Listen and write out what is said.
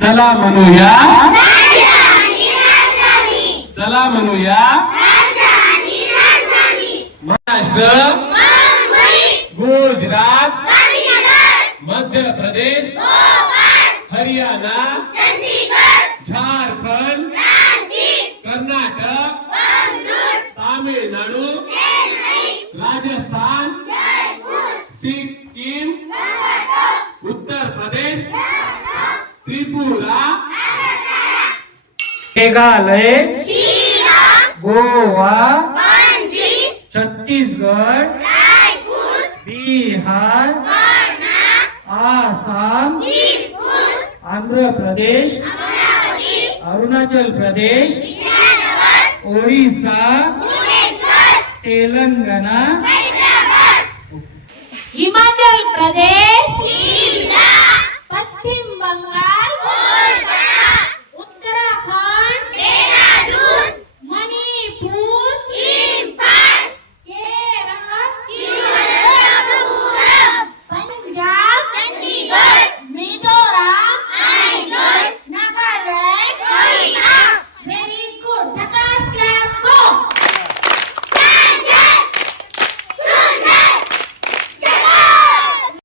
चला म्हणूया, चला म्हणूया महाराष्ट्र, गुजरात, मध्य प्रदेश, हरियाणा, झारखंड, कर्नाटक, तामिळनाडू, राजस्थान, सिक्कीम, उत्तर प्रदेश, त्रिपुरा, मेघालय, गोवा, छत्तीसगड, बिहार, आसाम, आंध्र प्रदेश, अरुणाचल प्रदेश, ओडिशा, तेलंगणा, हिमाचल प्रदेश,